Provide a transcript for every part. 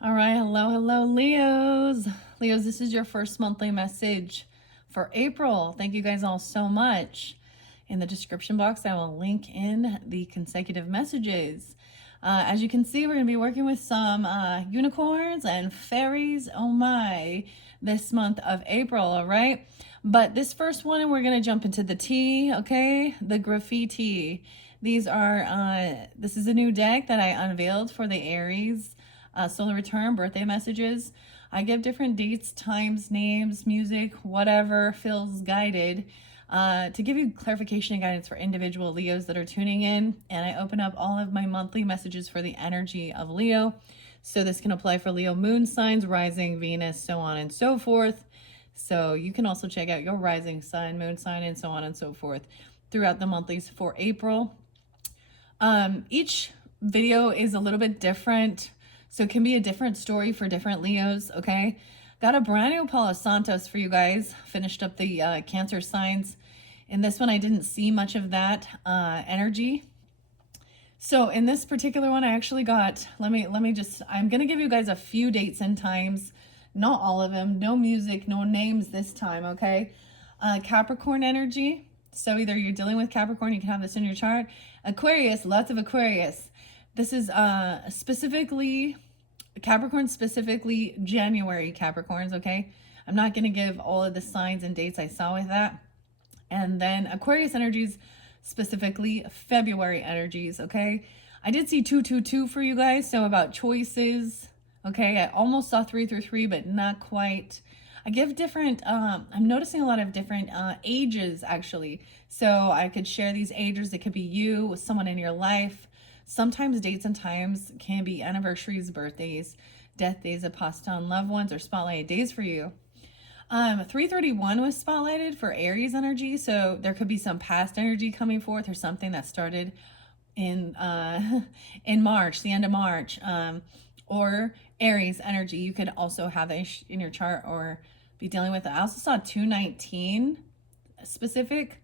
All right, hello, Leos. Leos, this is your first monthly message for April. Thank you guys all so much. In the description box, I will link in the consecutive messages. As you can see, we're going to be working with some unicorns and fairies, oh my, this month of April, all right? But this first one, we're going to jump into the tea, okay? The Grafitti. This is a new deck that I unveiled for the Aries solar return, birthday messages. I give different dates, times, names, music, whatever feels guided to give you clarification and guidance for individual Leos that are tuning in. And I open up all of my monthly messages for the energy of Leo. So this can apply for Leo moon signs, rising, Venus, so on and so forth. So you can also check out your rising sign, moon sign, and so on and so forth throughout the monthlies for April. Each video is a little bit different, so it can be a different story for different Leos, okay? Got a brand new Palo Santos for you guys. Finished up the Cancer signs. In this one, I didn't see much of that energy. So in this particular one, I actually got, I'm going to give you guys a few dates and times, not all of them, no music, no names this time, okay? Capricorn energy. So either you're dealing with Capricorn, you can have this in your chart. Aquarius, lots of Aquarius. This is specifically Capricorn, specifically January Capricorns, okay? I'm not going to give all of the signs and dates I saw with that. And then Aquarius energies, specifically February energies, okay? I did see 222 for you guys, so about choices, okay? I almost saw 333, but not quite. I give different, I'm noticing a lot of different ages, actually. So I could share these ages. It could be you with someone in your life. Sometimes dates and times can be anniversaries, birthdays, death days of passed on loved ones, or spotlighted days for you. 331 was spotlighted for Aries energy, so there could be some past energy coming forth or something that started in March, the end of March, or Aries energy. You could also have that in your chart or be dealing with it. I also saw 219 specific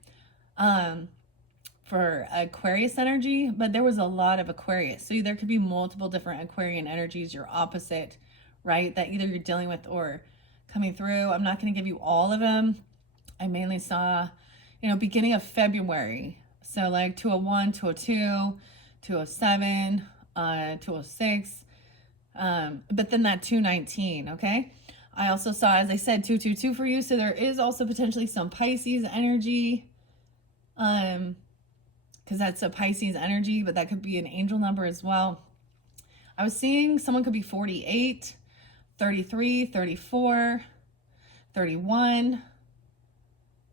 for Aquarius energy, but there was a lot of Aquarius. So there could be multiple different Aquarian energies, your opposite, right? That either you're dealing with or coming through. I'm not going to give you all of them. I mainly saw, beginning of February. So like 201, 202, 207, 206. But then that 219, okay? I also saw, as I said, 222 for you. So there is also potentially some Pisces energy. Because that's a Pisces energy, but that could be an angel number as well. I was seeing someone could be 48, 33, 34, 31.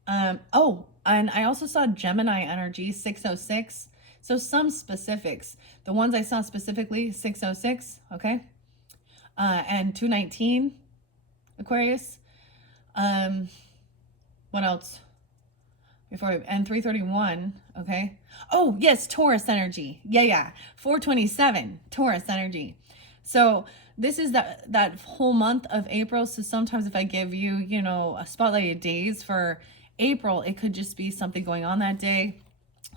And I also saw Gemini energy, 606. So some specifics. The ones I saw specifically, 606, okay? And 219, Aquarius. What else? And 331, okay? Oh, yes, Taurus energy. Yeah. 427, Taurus energy. So this is that whole month of April. So sometimes if I give you, a spotlighted days for April, it could just be something going on that day.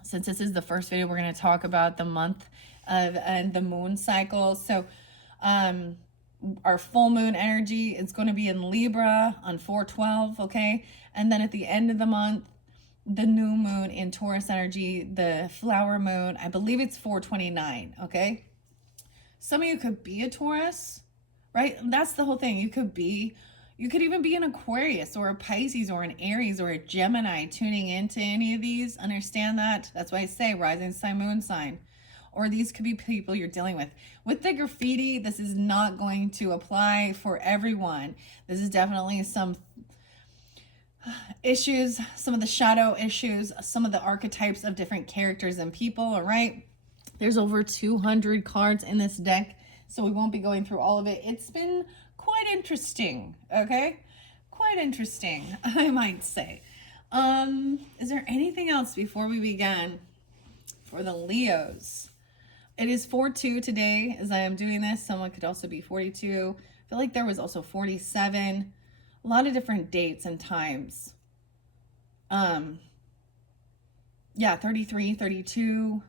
Since this is the first video, we're going to talk about the month and the moon cycle. So our full moon energy is going to be in Libra on 4/12, okay? And then at the end of the month, the new moon in Taurus energy, the flower moon, I believe it's 4/29, okay? Some of you could be a Taurus, right? That's the whole thing. You could even be an Aquarius or a Pisces or an Aries or a Gemini tuning into any of these. Understand that? That's why I say rising sign, moon sign. Or these could be people you're dealing with. With the Grafitti, this is not going to apply for everyone. This is definitely some issues, some of the shadow issues, some of the archetypes of different characters and people, all right? There's over 200 cards in this deck, so we won't be going through all of it. It's been quite interesting, okay? Quite interesting, I might say. Is there anything else before we begin for the Leos? It is 4/2 today as I am doing this. Someone could also be 42. I feel like there was also 47. A lot of different dates and times. 33, 32,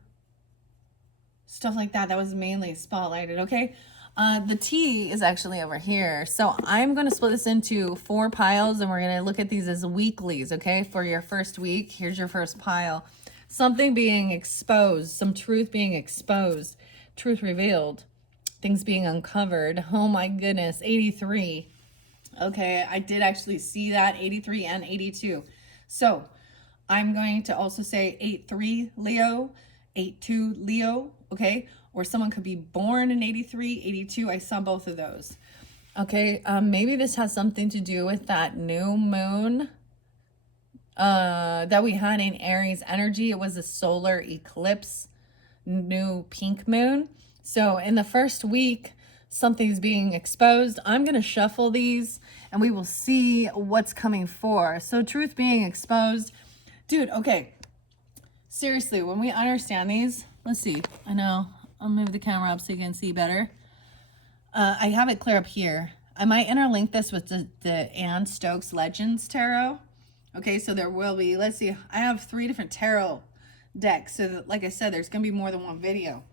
stuff like that. That was mainly spotlighted, okay? The tea is actually over here. So I'm going to split this into 4 piles, and we're going to look at these as weeklies, okay? For your first week, here's your first pile. Something being exposed, some truth being exposed, truth revealed, things being uncovered. Oh my goodness, 83. Okay, I did actually see that, 83 and 82. So I'm going to also say 8-3 Leo, 8-2 Leo, okay? Or someone could be born in 83, 82. I saw both of those. Okay, maybe this has something to do with that new moon that we had in Aries energy. It was a solar eclipse, new pink moon. So in the first week, something's being exposed. I'm going to shuffle these and we will see what's coming for. So truth being exposed. Dude, okay. Seriously, when we understand these, let's see. I know. I'll move the camera up so you can see better. I have it clear up here. I might interlink this with the Anne Stokes Legends Tarot. Okay, so there will be, let's see, I have 3 different tarot decks. So that, like I said, there's going to be more than one video.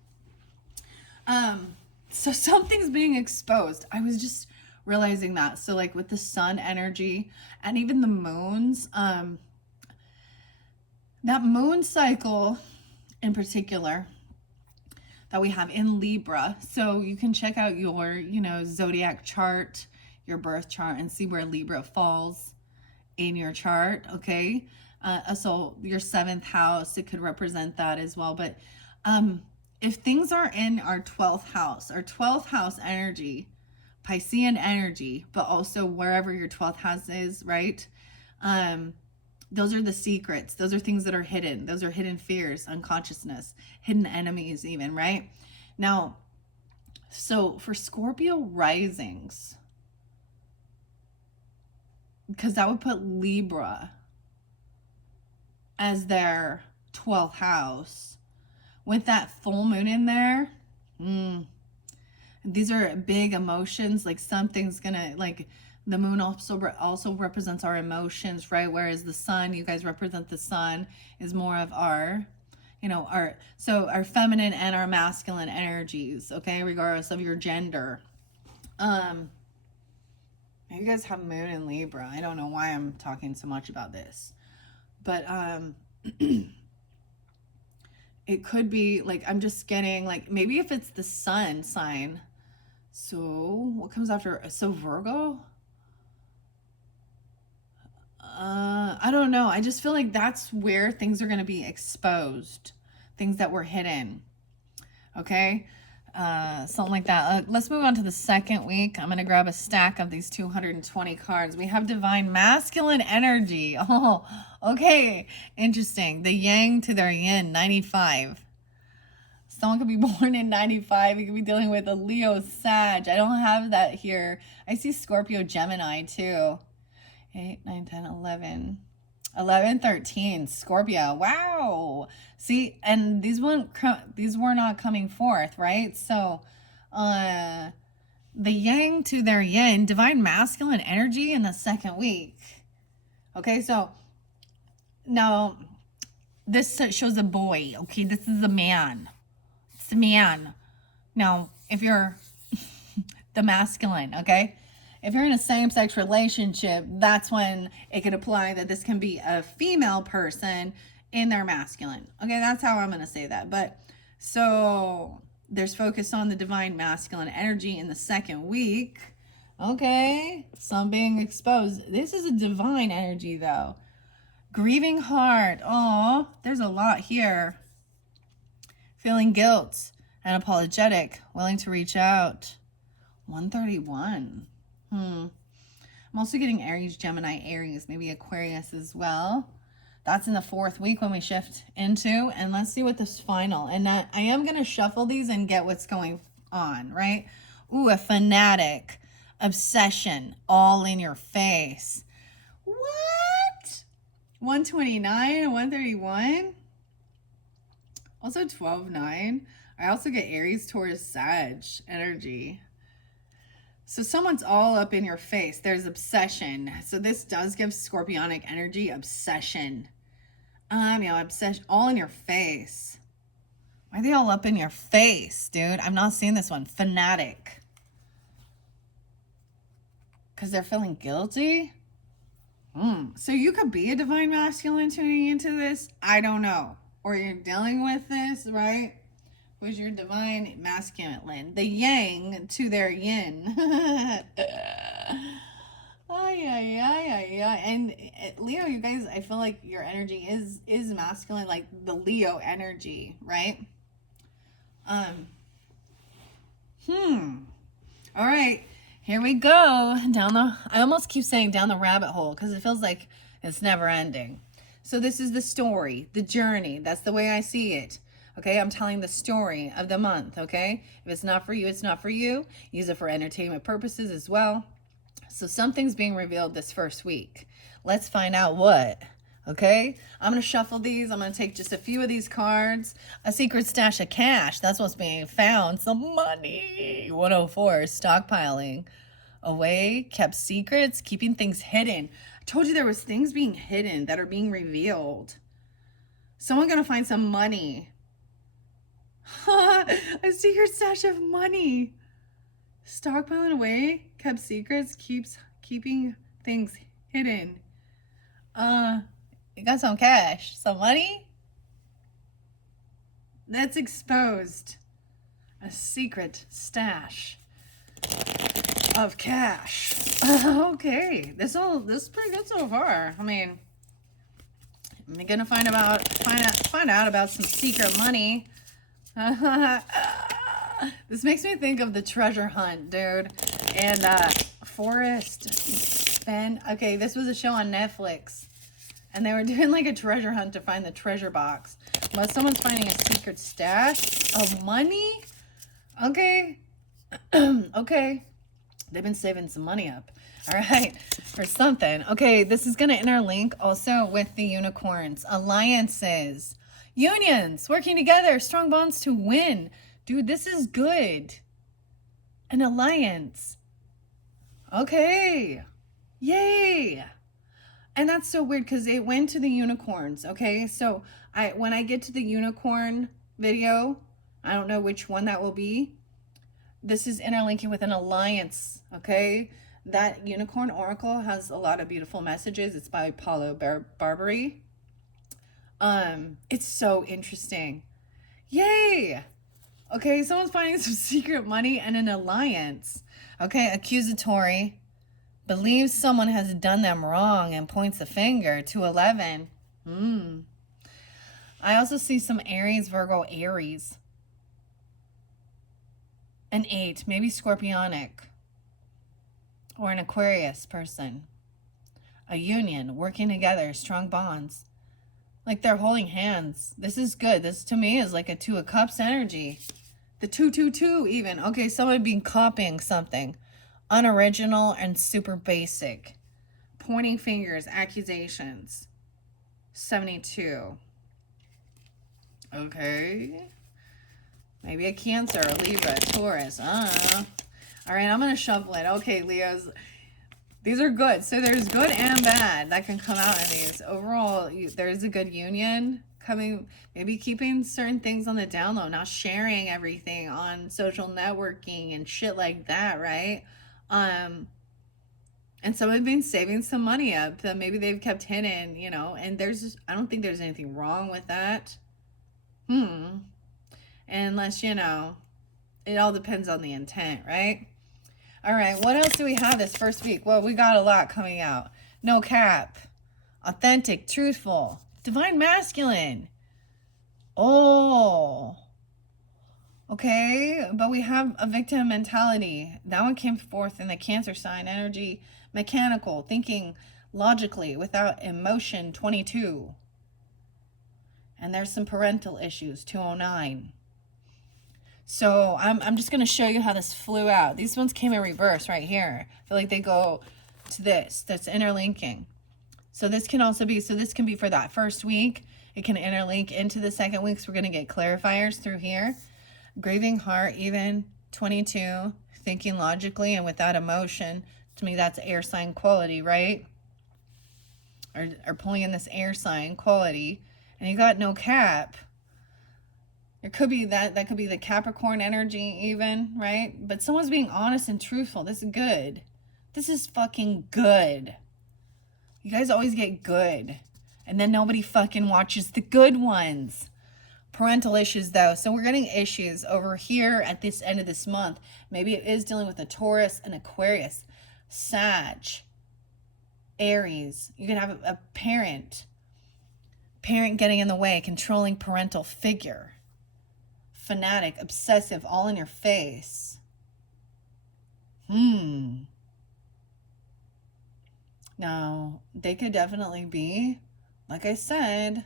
So something's being exposed. I was just realizing that. So like with the sun energy and even the moons, that moon cycle in particular that we have in Libra. So you can check out your, zodiac chart, your birth chart, and see where Libra falls in your chart, okay? So your 7th house, it could represent that as well. But if things are in our 12th house energy, Piscean energy, but also wherever your 12th house is, right? Those are the secrets. Those are things that are hidden. Those are hidden fears, unconsciousness, hidden enemies even, right? Now, so for Scorpio risings, because that would put Libra as their 12th house, with that full moon in there, these are big emotions. Like something's gonna, like, the moon also represents our emotions, right? Whereas the sun, you guys represent the sun, is more of our, our feminine and our masculine energies, okay? Regardless of your gender. You guys have moon in Libra. I don't know why I'm talking so much about this. But it could be, like, I'm just getting, like, maybe if it's the sun sign. So what comes after? So Virgo? I don't know. I just feel like that's where things are going to be exposed. Things that were hidden. Okay? Something like that. Let's move on to the second week. I'm going to grab a stack of these 220 cards. We have divine masculine energy. Oh, okay. Interesting. The yang to their yin, 95. Someone could be born in 95. You could be dealing with a Leo Sag. I don't have that here. I see Scorpio Gemini too. 8, 9, 10, 11. 11, 13. Scorpio. Wow. See, and these were not coming forth, right? So, the yang to their yin, divine masculine energy in the second week. Okay, so now this shows a boy. Okay, this is a man. It's a man. Now, if you're the masculine, okay? If you're in a same-sex relationship, that's when it could apply that this can be a female person in their masculine. Okay, that's how I'm going to say that. But so there's focus on the divine masculine energy in the second week. Okay, some being exposed. This is a divine energy though. Grieving heart. Oh, there's a lot here. Feeling guilt and apologetic, willing to reach out. 131. I'm also getting Aries, Gemini, Aries, maybe Aquarius as well. That's in the fourth week when we shift into. And let's see what this final. And I am going to shuffle these and get what's going on, right? Ooh, a fanatic, obsession, all in your face. What? 129 and 131? Also 12-9. I also get Aries, Taurus, Sag energy. So someone's all up in your face. There's obsession. So this does give scorpionic energy, obsession. Obsession, all in your face. Why are they all up in your face, dude? I'm not seeing this one. Fanatic. because they're feeling guilty. So you could be a divine masculine tuning into this. I don't know. Or you're dealing with this, right? Was your divine masculine, the yang to their yin. And Leo, you guys, I feel like your energy is masculine, like the Leo energy, right? All right, here we go down the, I almost keep saying down the rabbit hole because it feels like it's never ending. So this is the story, the journey. That's the way I see it. Okay, I'm telling the story of the month, okay? If it's not for you, it's not for you. Use it for entertainment purposes as well. So something's being revealed this first week. Let's find out what, okay? I'm going to shuffle these. I'm going to take just a few of these cards. A secret stash of cash. That's what's being found. Some money. 104, stockpiling. Away, kept secrets, keeping things hidden. I told you there was things being hidden that are being revealed. Someone going to find some money. A secret stash of money. Stockpiling away, kept secrets, keeping things hidden. You got some cash, some money that's exposed. A secret stash of cash. Okay, this is pretty good so far. I mean, I'm gonna find out about some secret money. This makes me think of the treasure hunt, dude. And Forrest Ben. Okay, this was a show on Netflix. And they were doing like a treasure hunt to find the treasure box. But someone's finding a secret stash of money? Okay. Okay. They've been saving some money up. All right. For something. Okay, this is going to interlink also with the unicorns. Alliances. Unions. Working together. Strong bonds to win. Dude, this is good. An alliance. Okay. Yay. And that's so weird because it went to the unicorns. Okay. So when I get to the unicorn video, I don't know which one that will be. This is interlinking with an alliance. Okay. That unicorn oracle has a lot of beautiful messages. It's by Paulo Barbary. It's so interesting. Yay. Okay, someone's finding some secret money and an alliance. Okay, accusatory. Believes someone has done them wrong and points a finger to 11. I also see some Aries, Virgo, Aries. An 8, maybe Scorpionic. Or an Aquarius person. A union, working together, strong bonds. Like they're holding hands. This is good. This to me is like a 2 of Cups energy. The 222 even. Okay, someone being copying something. Unoriginal and super basic. Pointing fingers, accusations. 72. Okay. Maybe a Cancer, a Libra, a Taurus. All right, I'm going to shuffle it. Okay, Leos. These are good. So there's good and bad that can come out in these. Overall, there's a good union coming, maybe keeping certain things on the down low, not sharing everything on social networking and shit like that, right? And someone's been saving some money up that maybe they've kept hidden, you know, and I don't think there's anything wrong with that. Unless, you know, it all depends on the intent, right? All right, what else do we have this first week? Well, we got a lot coming out. No cap. Authentic, truthful. Divine masculine. Oh. Okay, but we have a victim mentality. That one came forth in the Cancer sign energy. Mechanical, thinking logically without emotion, 22. And there's some parental issues, 209. So I'm just going to show you how this flew out. These ones came in reverse right here. I feel like they go to this. That's interlinking. So this can also be, so this can be for that first week. It can interlink into the second week. So we're going to get clarifiers through here. Grieving heart, even 22. Thinking logically and without emotion. To me, that's air sign quality, right? Or pulling in this air sign quality. And you got no cap. It could be that could be the Capricorn energy even, right? But someone's being honest and truthful. This is good. This is fucking good. You guys always get good. And then nobody fucking watches the good ones. Parental issues, though. So we're getting issues over here at this end of this month. Maybe it is dealing with a Taurus and Aquarius. Sag. Aries. You can have a parent getting in the way, controlling parental figure. Fanatic, obsessive, all in your face. Now, they could definitely be, like I said,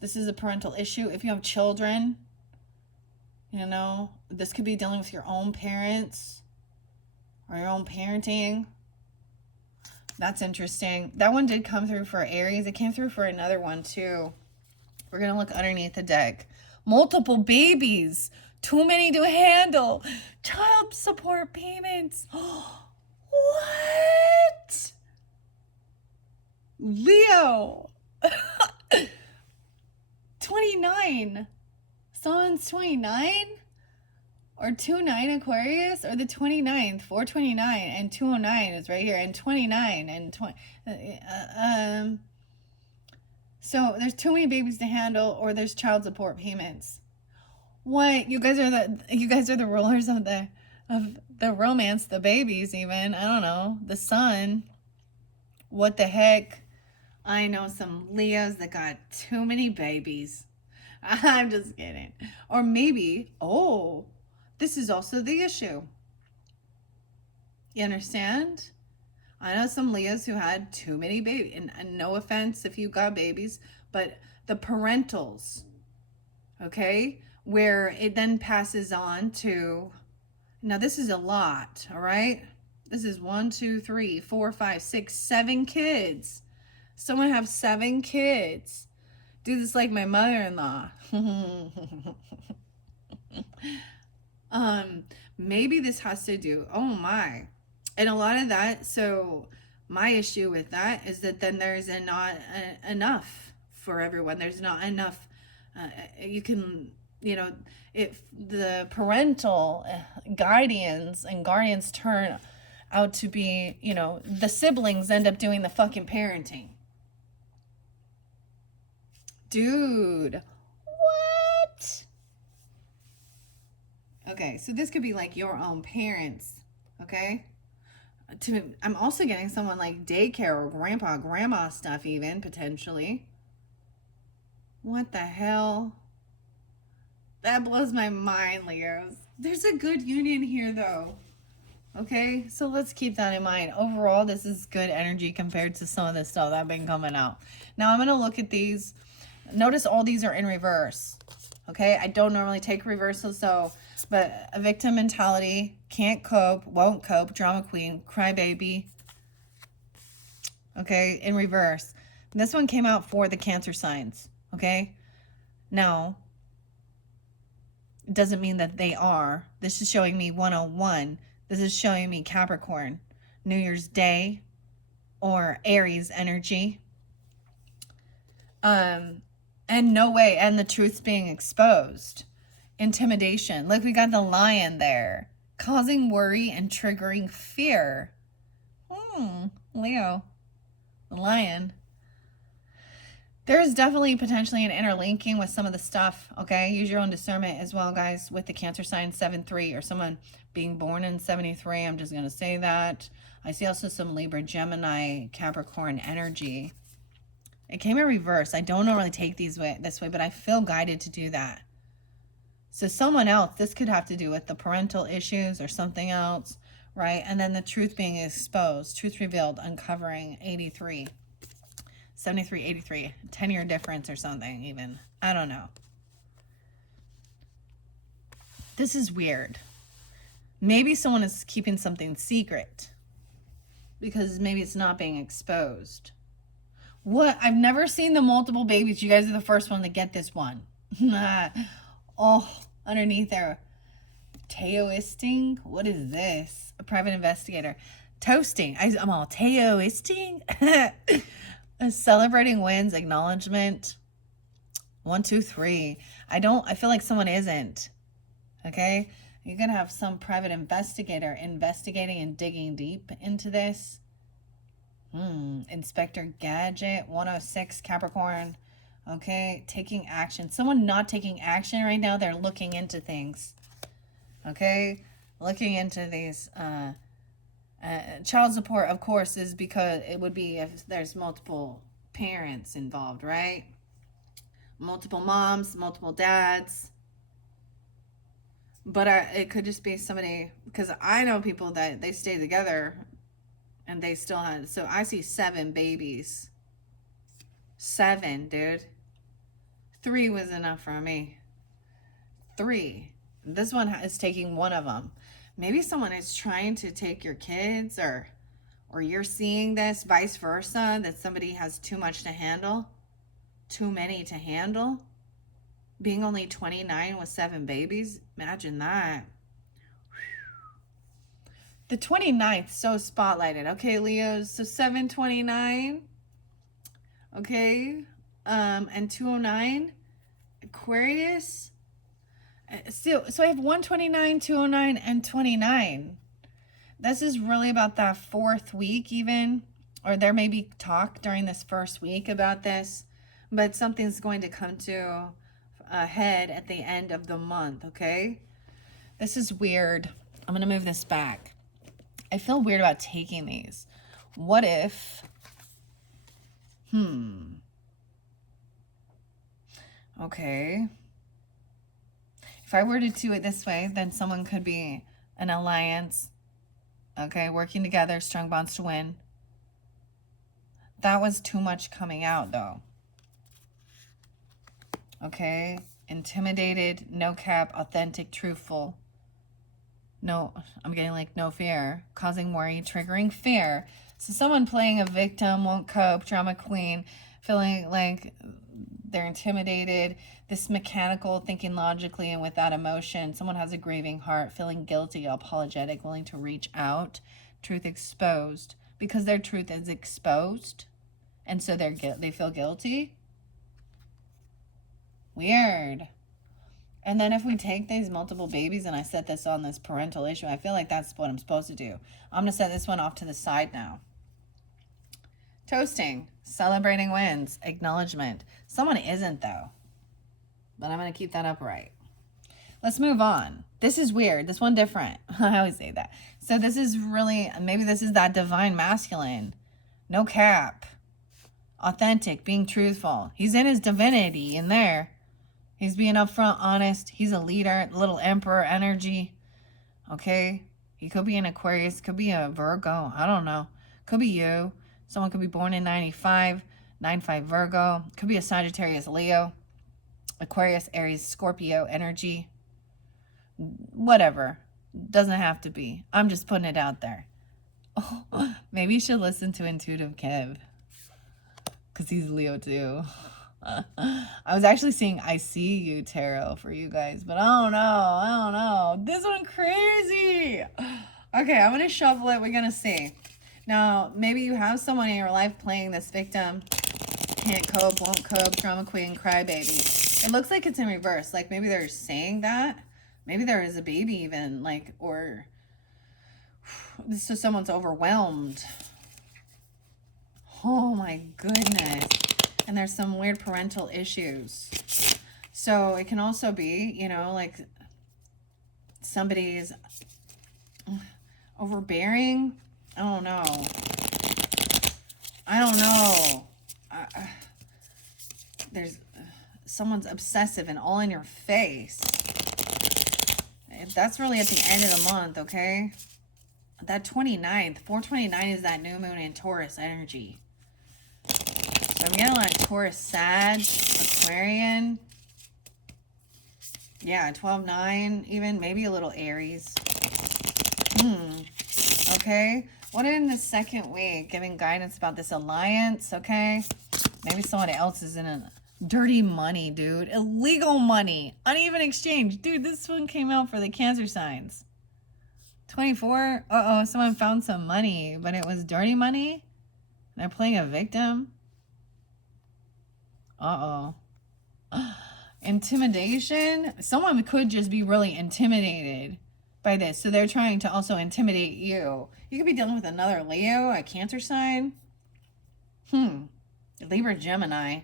this is a parental issue. If you have children, you know, this could be dealing with your own parents or your own parenting. That's interesting. That one did come through for Aries. It came through for another one too. We're going to look underneath the deck. Multiple babies. Too many to handle. Child support payments. What? Leo. 29. Someone's 29? Or 29 Aquarius, or the 29th, 429 and 209 is right here, and 29 and 20. So there's too many babies to handle, or there's child support payments. What? You guys are the rulers of the romance, the babies even. I don't know. The sun. What the heck? I know some Leos that got too many babies. I'm just kidding. Or maybe, this is also the issue. You understand? I know some Leos who had too many babies. And no offense if you got babies, but the parentals, okay? Where it then passes on to, now this is a lot, all right? This is 1, 2, 3, 4, 5, 6, 7 kids. Someone have 7 kids. Do this like my mother-in-law. Maybe this has to do, oh my. And a lot of that, so my issue with that is that then there's not enough for everyone. There's not enough, you can, you know, if the parental guardians turn out to be, you know, the siblings end up doing the fucking parenting. Dude, what? Okay, so this could be like your own parents, okay? I'm also getting someone like daycare or grandma stuff even, potentially. What the hell? That blows my mind, Leos. There's a good union here, though. Okay, so let's keep that in mind. Overall, this is good energy compared to some of the stuff that's been coming out. Now, I'm going to look at these. Notice all these are in reverse. Okay, I don't normally take reversals, but a victim mentality, can't cope, won't cope, drama queen, crybaby. Okay, in reverse. This one came out for the Cancer signs. Okay, now, it doesn't mean that they are. This is showing me 101. This is showing me Capricorn, New Year's Day, or Aries energy. And no way, and the truth's being exposed. Intimidation. Look, we got the Lion there. Causing worry and triggering fear. Leo. The Lion. There's definitely potentially an interlinking with some of the stuff, okay? Use your own discernment as well, guys, with the Cancer sign 7-3 or someone being born in 73. I'm just going to say that. I see also some Libra, Gemini, Capricorn energy. It came in reverse. I don't normally take these this way, but I feel guided to do that. So someone else, this could have to do with the parental issues or something else, right? And then the truth being exposed, truth revealed, uncovering 83. 73, 83, 10-year difference or something even. I don't know. This is weird. Maybe someone is keeping something secret because maybe it's not being exposed. What? I've never seen the multiple babies. You guys are the first one to get this one. Underneath there. Taoisting? What is this? A private investigator. Toasting. I'm all Taoisting? Celebrating wins, acknowledgement. 1, 2, 3. I feel like someone isn't. Okay? You're going to have some private investigator investigating and digging deep into this. Inspector Gadget, 106, Capricorn. Okay, taking action. Someone not taking action right now. They're looking into things. Okay, looking into these. Child support, of course, is because it would be if there's multiple parents involved, right? Multiple moms, multiple dads. But it could just be somebody, because I know people that they stay together and they still had, so I see 7 babies. 7, dude. 3 was enough for me. 3. This one is taking one of them. Maybe someone is trying to take your kids, or you're seeing this, vice versa, that somebody has too much to handle, too many to handle. Being only 29 with 7 babies, imagine that. The 29th, so spotlighted. Okay, Leos, so 729. Okay, and 209, Aquarius. So I have 129, 209, and 29. This is really about that 4th week even, or there may be talk during this 1st week about this, but something's going to come to a head at the end of the month, okay? This is weird. I'm going to move this back. I feel weird about taking these. What if... Okay. If I were to do it this way, then someone could be an alliance. Okay, working together, strong bonds to win. That was too much coming out, though. Okay, intimidated, no cap, authentic, truthful. No, I'm getting like no fear, causing worry, triggering fear. So someone playing a victim, won't cope, drama queen, feeling like they're intimidated, this mechanical, thinking logically and without emotion. Someone has a grieving heart, feeling guilty, apologetic, willing to reach out, truth exposed, because their truth is exposed, and so they feel guilty. Weird. And then if we take these multiple babies and I set this on this parental issue, I feel like that's what I'm supposed to do. I'm going to set this one off to the side now. Toasting, celebrating wins, acknowledgement. Someone isn't, though. But I'm going to keep that upright. Let's move on. This is weird. This one different. I always say that. So this is really, maybe this is that divine masculine. No cap. Authentic, being truthful. He's in his divinity in there. He's being upfront, honest. He's a leader, little emperor energy. Okay? He could be an Aquarius, could be a Virgo. I don't know. Could be you. Someone could be born in 95, 95 Virgo. Could be a Sagittarius, Leo. Aquarius, Aries, Scorpio energy. Whatever. Doesn't have to be. I'm just putting it out there. Oh, maybe you should listen to Intuitive Kev. Because he's Leo too. I was actually seeing I See You tarot for you guys, but I don't know. This one crazy. Okay, I'm going to shuffle it. We're going to see. Now, maybe you have someone in your life playing this victim. Can't cope, won't cope, drama queen, crybaby. It looks like it's in reverse. Like maybe they're saying that. Maybe there is a baby even, like, or this is someone's overwhelmed. Oh my goodness. And there's some weird parental issues. So it can also be, you know, like somebody's overbearing. I don't know. There's someone's obsessive and all in your face. That's really at the end of the month, okay? That 29th, 429 is that new moon in Taurus energy. So I'm getting like Taurus, Sag, Aquarian. Yeah, 12-9, even maybe a little Aries. Okay. What in the second week? Giving guidance about this alliance, okay? Maybe someone else is in a dirty money, dude. Illegal money. Uneven exchange. Dude, this one came out for the Cancer signs. 24. Uh-oh, someone found some money, but it was dirty money. They're playing a victim. Uh-oh. Intimidation. Someone could just be really intimidated by this. So they're trying to also intimidate you. You could be dealing with another Leo, a Cancer sign. Libra, Gemini.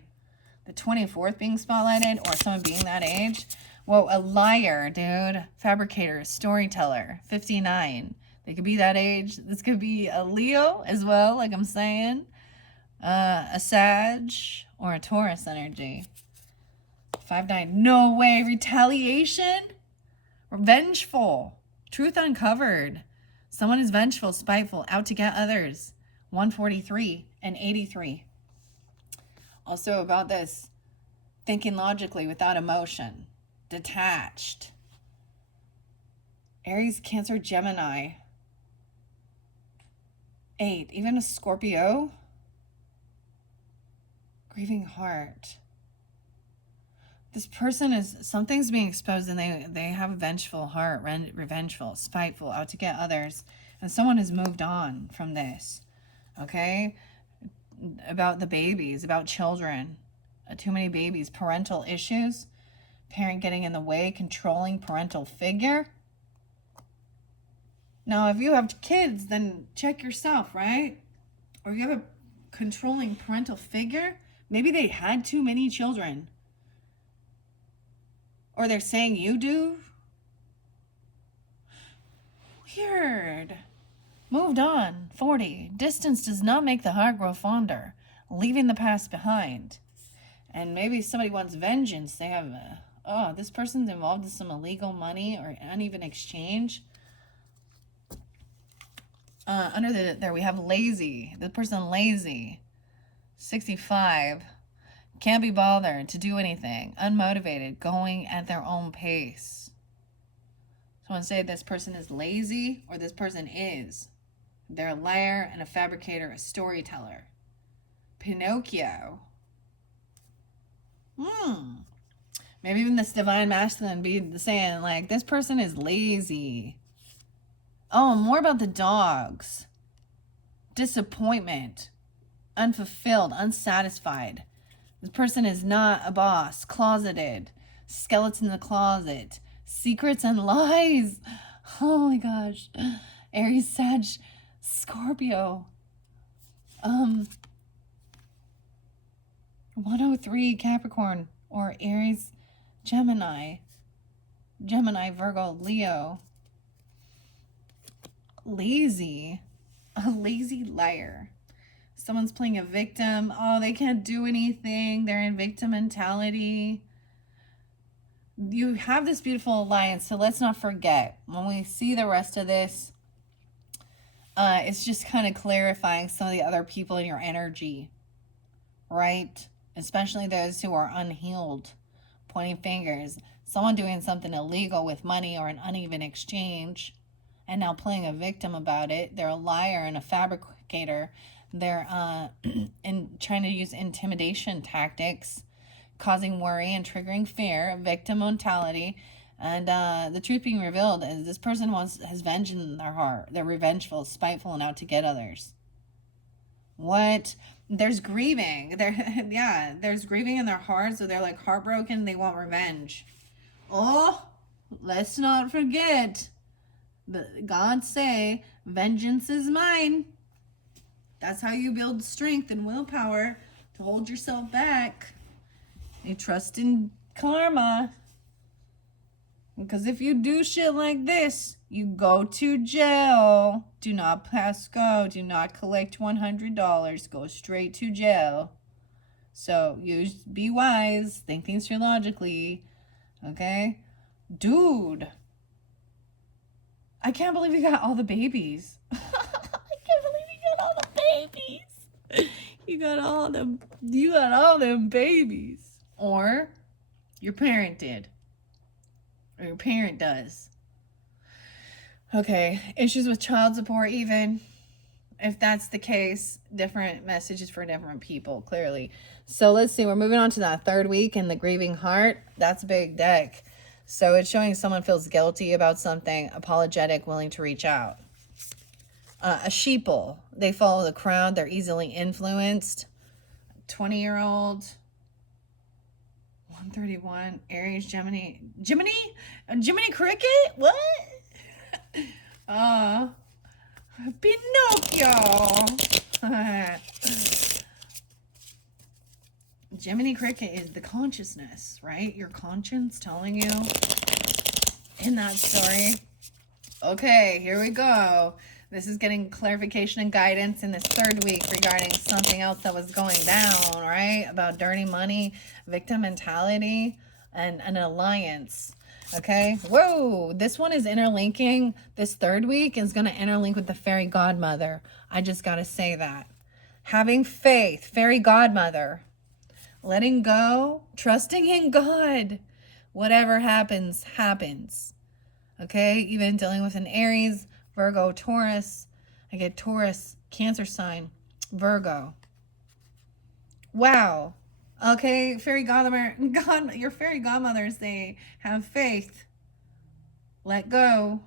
The 24th being spotlighted, or someone being that age. Whoa, a liar, dude. Fabricator, storyteller, 59. They could be that age. This could be a Leo as well, like I'm saying. A Sag or a Taurus energy. 5-9. No way. Retaliation? Vengeful. Truth uncovered. Someone is vengeful, spiteful, out to get others. 143 and 83. Also about this, thinking logically without emotion. Detached. Aries, Cancer, Gemini. 8. Even a Scorpio. Grieving heart. This person is, something's being exposed, and they have a vengeful heart, revengeful, spiteful, out to get others. And someone has moved on from this. Okay? About the babies, about children. Too many babies. Parental issues. Parent getting in the way, controlling parental figure. Now, if you have kids, then check yourself, right? Or you have a controlling parental figure. Maybe they had too many children. Or they're saying you do. Weird. Moved on. 40. Distance does not make the heart grow fonder. Leaving the past behind. And maybe somebody wants vengeance. They have, this person's involved in some illegal money or uneven exchange. Under there we have lazy. The person lazy. 65. Can't be bothered to do anything. Unmotivated. Going at their own pace. Someone say this person is lazy, or this person is. They're a liar and a fabricator, a storyteller. Pinocchio. Maybe even this divine masculine be saying, like, this person is lazy. Oh, more about the dogs. Disappointment. Unfulfilled, unsatisfied. This person is not a boss. Closeted. Skeleton in the closet. Secrets and lies. Oh my gosh. Aries, Sag, Scorpio. 103 Capricorn or Aries, Gemini. Gemini, Virgo, Leo. Lazy. A lazy liar. Someone's playing a victim. Oh, they can't do anything. They're in victim mentality. You have this beautiful alliance, so let's not forget. When we see the rest of this, it's just kind of clarifying some of the other people in your energy, right? Especially those who are unhealed, pointing fingers. Someone doing something illegal with money or an uneven exchange, and now playing a victim about it. They're a liar and a fabricator. They're trying to use intimidation tactics, causing worry and triggering fear, victim mentality. And the truth being revealed is this person has vengeance in their heart. They're revengeful, spiteful, and out to get others. What? There's grieving. There's grieving in their heart, so they're like heartbroken. They want revenge. Oh, let's not forget. God say, vengeance is mine. That's how you build strength and willpower to hold yourself back. You trust in karma. Because if you do shit like this, you go to jail. Do not pass go. Do not collect $100. Go straight to jail. So be wise. Think things through logically. Okay? Dude. I can't believe you got all the babies. I can't believe you got all the babies. You got all them babies. Or your parent did. Or your parent does. Okay, issues with child support even. If that's the case, different messages for different people, clearly. So let's see, we're moving on to that third week in the grieving heart. That's a big deck. So it's showing someone feels guilty about something, apologetic, willing to reach out. A sheeple. They follow the crowd. They're easily influenced. 20-year-old. 131. Aries, Gemini. Gemini cricket? What? uh, Pinocchio. Jiminy Cricket is the consciousness, right? Your conscience telling you in that story. Okay, here we go. This is getting clarification and guidance in this third week regarding something else that was going down, right? About dirty money, victim mentality, and an alliance. Okay? Whoa! This one is interlinking. This third week is going to interlink with the fairy godmother. I just got to say that. Having faith, fairy godmother. Letting go, trusting in God. Whatever happens, happens. Okay? Even dealing with an Aries, Virgo, Taurus. I get Taurus, Cancer sign, Virgo. Wow. Okay, fairy godmother, your fairy godmothers say, have faith. Let go.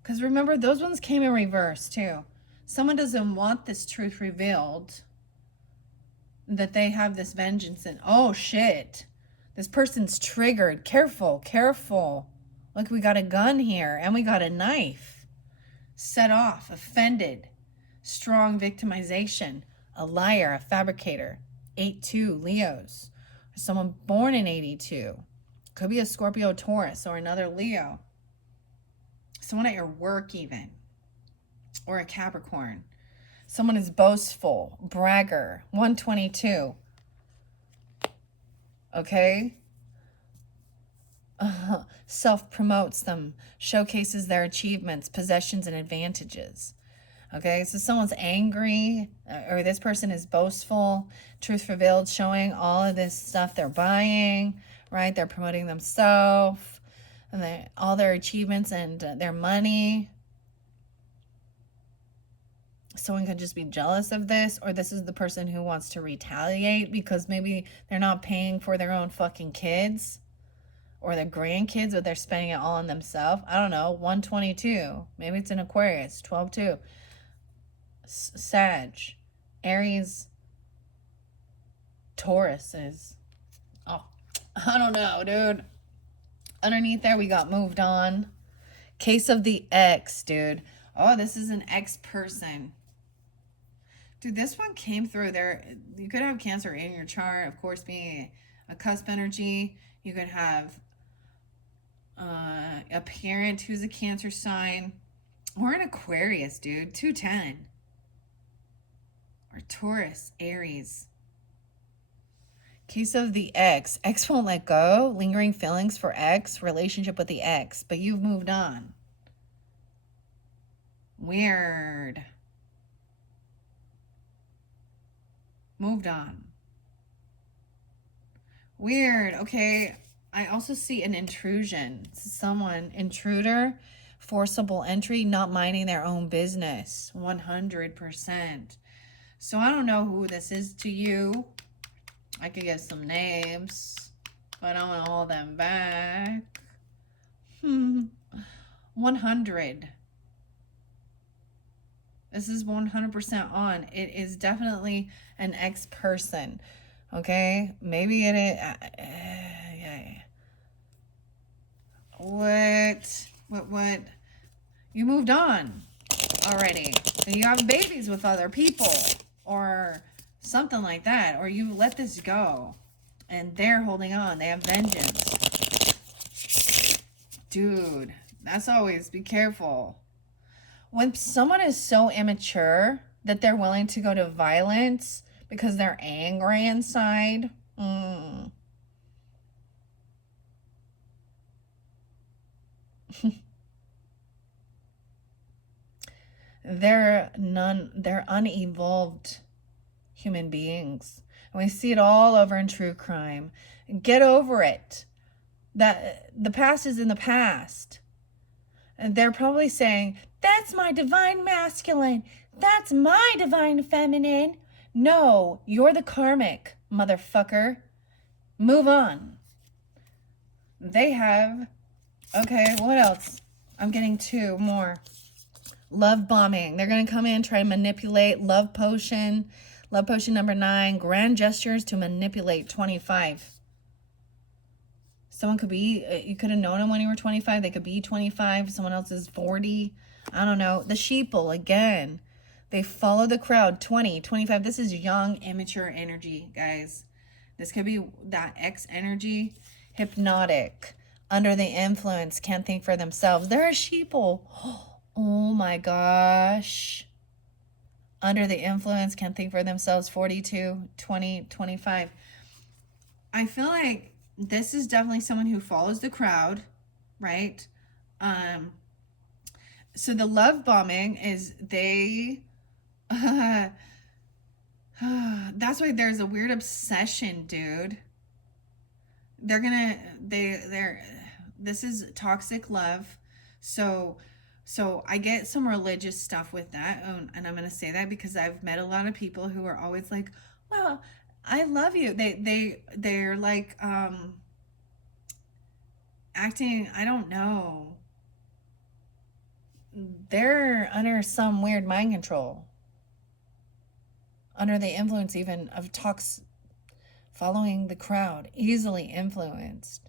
Because remember, those ones came in reverse too. Someone doesn't want this truth revealed. That they have this vengeance and, oh shit. This person's triggered. Careful, careful. Look, we got a gun here and we got a knife. Set off, offended, strong victimization, a liar, a fabricator. 8-2, Leos. Someone born in 82. Could be a Scorpio, Taurus, or another Leo. Someone at your work even. Or a Capricorn. Someone is boastful, bragger, 122. Okay? Self-promotes them, showcases their achievements, possessions, and advantages. Okay, so someone's angry, or this person is boastful, truth revealed, showing all of this stuff they're buying, right? They're promoting themselves, and all their achievements and their money. Someone could just be jealous of this, or this is the person who wants to retaliate because maybe they're not paying for their own fucking kids or their grandkids, but they're spending it all on themselves. I don't know, 122. Maybe it's an Aquarius, 12-2. Sag, Aries, Taurus is, oh, I don't know, dude. Underneath there, we got moved on. Case of the ex, dude. Oh, this is an ex person. Dude, this one came through there. You could have Cancer in your chart, of course, being a cusp energy. You could have a parent who's a Cancer sign, or an Aquarius, dude. 210. Or Taurus, Aries. Case of the ex. Ex won't let go. Lingering feelings for ex. Relationship with the ex. But you've moved on. Weird. Moved on. Weird. Okay. I also see an intrusion. Someone, intruder, forcible entry, not minding their own business. 100%. So I don't know who this is to you. I could get some names, but I want to hold them back. 100. This is 100% on. It is definitely an ex-person. Okay? Maybe it is. Yeah. What? You moved on already. And you have babies with other people. Or something like that. Or you let this go. And they're holding on. They have vengeance. Dude, that's always, be careful. When someone is so immature that they're willing to go to violence because they're angry inside, they're unevolved human beings. And we see it all over in true crime. Get over it. That the past is in the past. And they're probably saying, that's my divine masculine. That's my divine feminine. No, you're the karmic, motherfucker. Move on. They have, okay, what else? I'm getting 2 more. Love bombing. They're going to come in, try to manipulate. Love potion. Love potion number 9. Grand gestures to manipulate, 25. Someone could be, you could have known them when you were 25. They could be 25. Someone else is 40. I don't know. The sheeple, again. They follow the crowd. 20, 25. This is young, immature energy, guys. This could be that X energy. Hypnotic. Under the influence. Can't think for themselves. They're a sheeple. Oh my gosh. Under the influence. Can't think for themselves. 42, 20, 25. I feel like this is definitely someone who follows the crowd, right? So the love bombing is they, that's why there's a weird obsession, dude. This is toxic love. So I get some religious stuff with that. And I'm going to say that because I've met a lot of people who are always like, well, I love you. They're like, acting, I don't know. They're under some weird mind control. Under the influence even of following the crowd, easily influenced.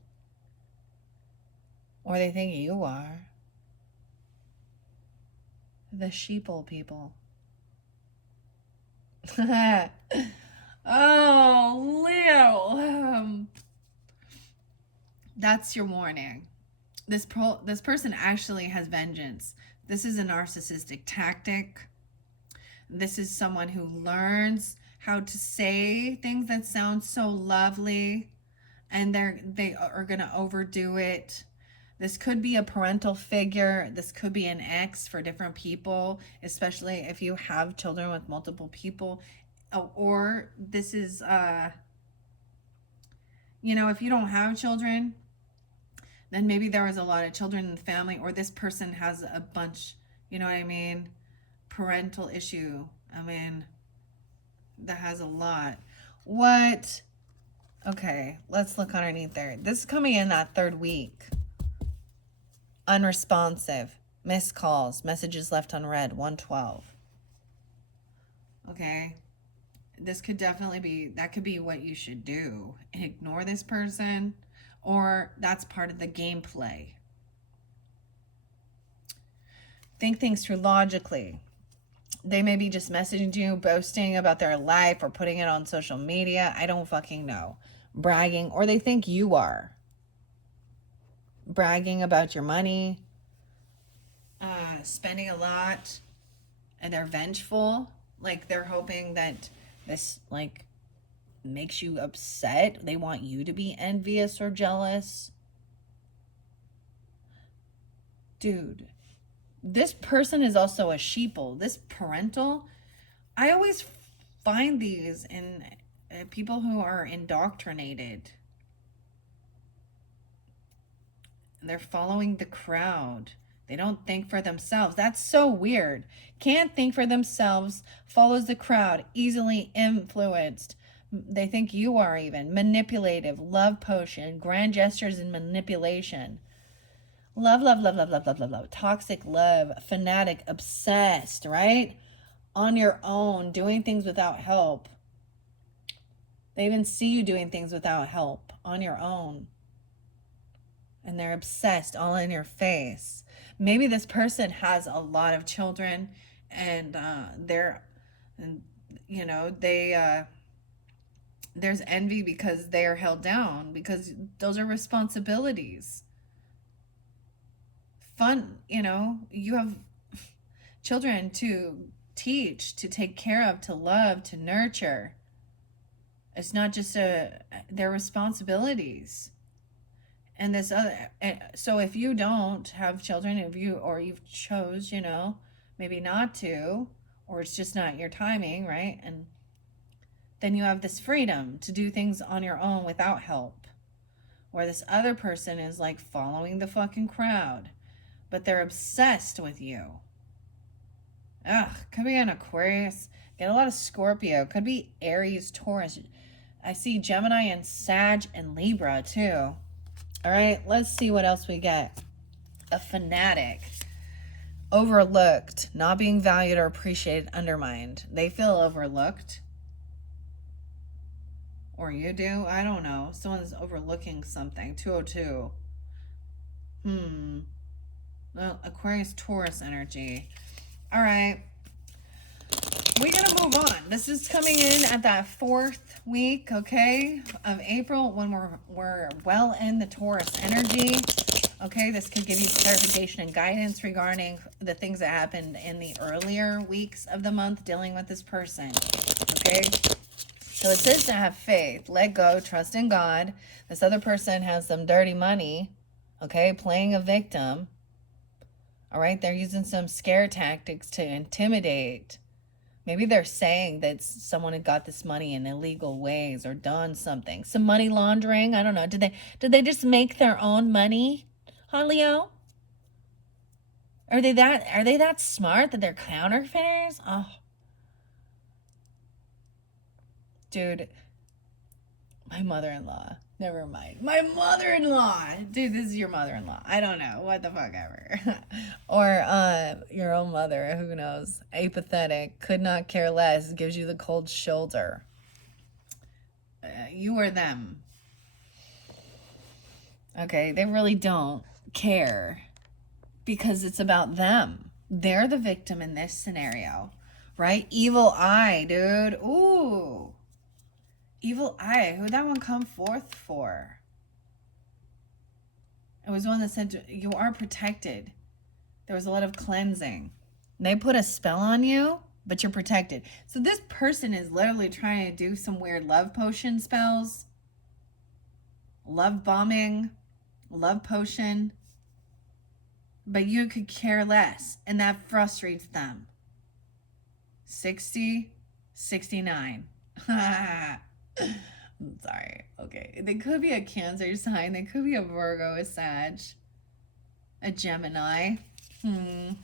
Or they think you are. The sheeple people. Oh, Leo. That's your warning. This person actually has vengeance. This is a narcissistic tactic. This is someone who learns how to say things that sound so lovely, and they are going to overdo it. This could be a parental figure. This could be an ex for different people, especially if you have children with multiple people. Or this is, if you don't have children, then maybe there was a lot of children in the family, or this person has a bunch, you know what I mean? Parental issue. I mean, that has a lot. What? Okay, let's look underneath there. This is coming in that third week. Unresponsive. Missed calls. Messages left unread. 112. Okay. This could definitely be, that could be what you should do. Ignore this person, or that's part of the gameplay. Think things through logically. They may be just messaging you, boasting about their life, or putting it on social media. I don't fucking know. Bragging, or they think you are. Bragging about your money. Spending a lot. And they're vengeful. Like, they're hoping that this, like, makes you upset. They want you to be envious or jealous. Dude, this person is also a sheeple. This parental, I always find these in people who are indoctrinated. They're following the crowd. They don't think for themselves. That's so weird. Can't think for themselves, follows the crowd, easily influenced. They think you are even. Manipulative, love potion, grand gestures and manipulation. Love, love, love, love, love, love, love, love. Toxic love, fanatic, obsessed, right? On your own, doing things without help. They even see you doing things without help, on your own. And they're obsessed, all in your face. Maybe this person has a lot of children, and there's envy because they are held down, because those are responsibilities. Fun, you have children to teach, to take care of, to love, to nurture. It's not just their responsibilities. And this other, so if you don't have children, you've chose, maybe not to, or it's just not your timing, right? And then you have this freedom to do things on your own without help. Where this other person is like following the fucking crowd, but they're obsessed with you. Ugh, could be an Aquarius. Get a lot of Scorpio. Could be Aries, Taurus. I see Gemini and Sag and Libra too. All right, let's see what else we get. A fanatic. Overlooked. Not being valued or appreciated, undermined. They feel overlooked. Or you do? I don't know. Someone's overlooking something. 202. Well, Aquarius Taurus energy. All right. We're going to move on. This is coming in at that 4th week, okay, of April when we're well in the Taurus energy. Okay, this could give you clarification and guidance regarding the things that happened in the earlier weeks of the month dealing with this person. Okay, so it says to have faith, let go, trust in God. This other person has some dirty money, okay, playing a victim. All right, they're using some scare tactics to intimidate. Maybe they're saying that someone had got this money in illegal ways or done something. Some money laundering. I don't know. Did they just make their own money? Huh, Leo? Are they that smart that they're counterfeiters? Oh. Dude, my mother-in-law. Never mind. My mother-in-law. Dude, this is your mother-in-law. I don't know. What the fuck ever. Or your own mother. Who knows? Apathetic. Could not care less. Gives you the cold shoulder. You or them. Okay, they really don't care. Because it's about them. They're the victim in this scenario. Right? Evil eye, dude. Ooh. Evil eye. Who'd that one come forth for? It was one that said, you are protected. There was a lot of cleansing. They put a spell on you, but you're protected. So this person is literally trying to do some weird love potion spells. Love bombing. Love potion. But you could care less. And that frustrates them. 60, 69. I'm sorry. Okay. They could be a Cancer sign. They could be a Virgo, a Sag, a Gemini. Okay.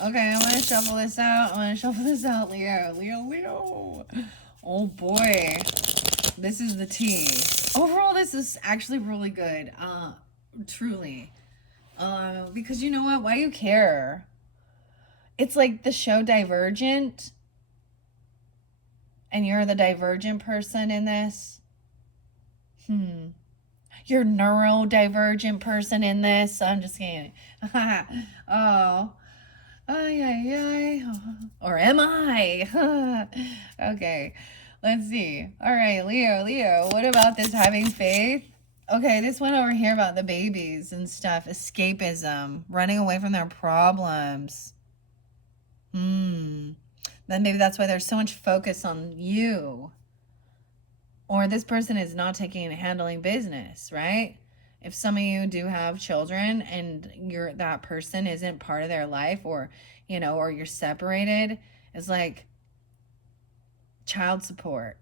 Okay, I'm going to shuffle this out. Leo. Oh boy. This is the tea. Overall, this is actually really good. Truly. Because you know what? Why you care? It's like the show Divergent. And you're the divergent person in this. You're neurodivergent person in this. I'm just kidding. Oh. Ay. Or am I? Okay. Let's see. All right, Leo. What about this having faith? Okay, this one over here about the babies and stuff. Escapism. Running away from their problems. Then maybe that's why there's so much focus on you. Or this person is not taking and handling business, right? If some of you do have children and that person isn't part of their life, or or you're separated, it's like child support.